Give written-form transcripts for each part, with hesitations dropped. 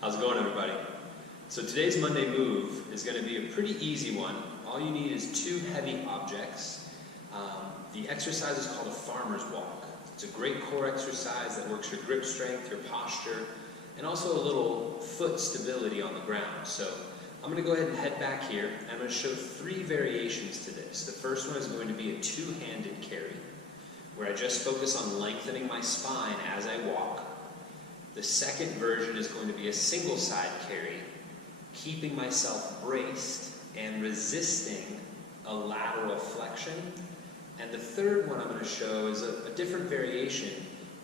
How's it going, everybody? So today's Monday move is going to be a pretty easy one. All you need is two heavy objects. The exercise is called a farmer's walk. It's a great core exercise that works your grip strength, your posture, and also a little foot stability on the ground. So I'm going to go ahead and head back here. I'm going to show three variations to this. The first one is going to be a two-handed carry, where I just focus on lengthening my spine as I walk. The second version is going to be a single side carry, keeping myself braced and resisting a lateral flexion. And the third one I'm going to show is a different variation,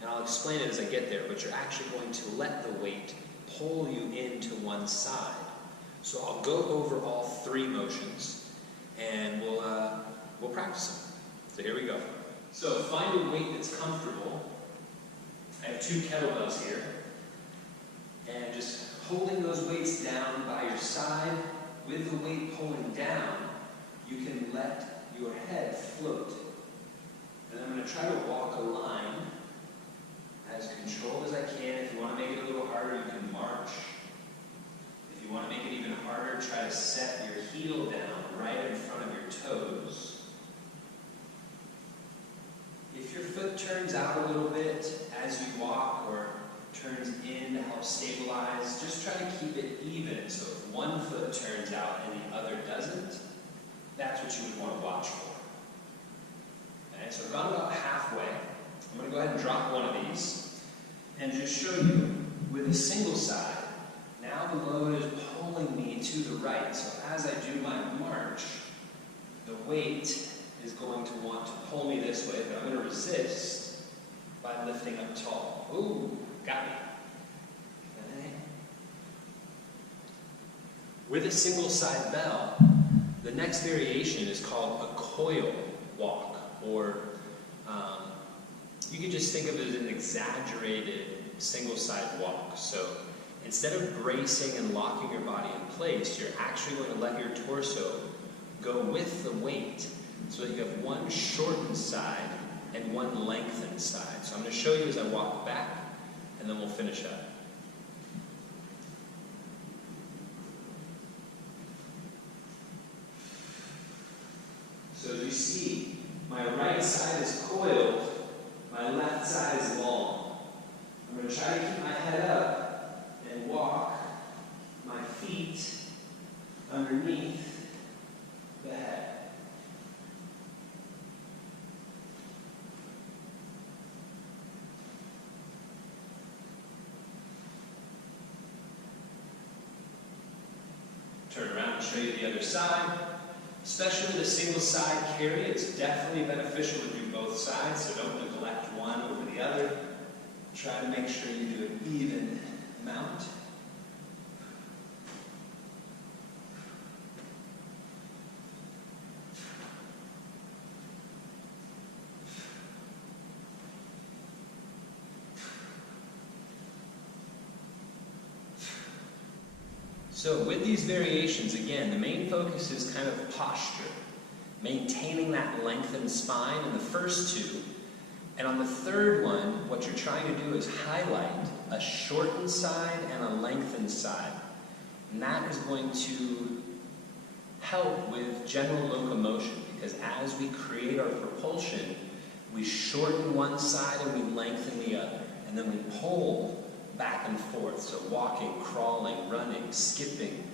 and I'll explain it as I get there, but you're actually going to let the weight pull you into one side. So I'll go over all three motions, and we'll practice them. So here we go. So find a weight that's comfortable. I have two kettlebells here. And just holding those weights down by your side, with the weight pulling down, you can let your head float. And I'm going to try to walk a line as controlled as I can. If you want to make it a little harder, you can march. If you want to make it even harder, try to set your heel down right in front of your toes. If your foot turns out a little bit as you walk, or turns in to help stabilize, just try to keep it even. So if one foot turns out and the other doesn't, that's what you would want to watch for. Okay, so I've gone about halfway. I'm going to go ahead and drop one of these and just show you with a single side. Now the load is pulling me to the right. So as I do my march, the weight is going to want to pull me this way, but I'm going to resist by lifting up tall. Ooh, got me. Okay. With a single side bell, the next variation is called a coil walk, or you can just think of it as an exaggerated single side walk. So instead of bracing and locking your body in place, you're actually going to let your torso go with the weight, so that you have one shortened side and one lengthened side. So I'm going to show you as I walk back, and then we'll finish up. So as you see, my right side is coiled, my left side is long. I'm going to try to keep my head up and walk my feet underneath the head. Turn around and show you the other side. Especially the single side carry, it's definitely beneficial to do both sides, so don't neglect one over the other. Try to make sure you do an even amount. So with these variations, again, the main focus is kind of posture, maintaining that lengthened spine in the first two. And on the third one, what you're trying to do is highlight a shortened side and a lengthened side. And that is going to help with general locomotion, because as we create our propulsion, we shorten one side and we lengthen the other. And then we pull back and forth, so walking, crawling, running, skipping,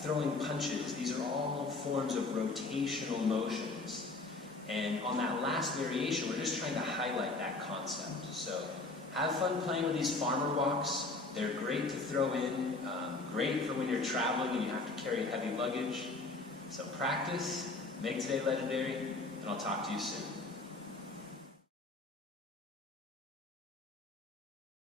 throwing punches. These are all forms of rotational motions. And on that last variation, we're just trying to highlight that concept. So have fun playing with these farmer walks. They're great to throw in, great for when you're traveling and you have to carry heavy luggage. So practice, make today legendary, and I'll talk to you soon.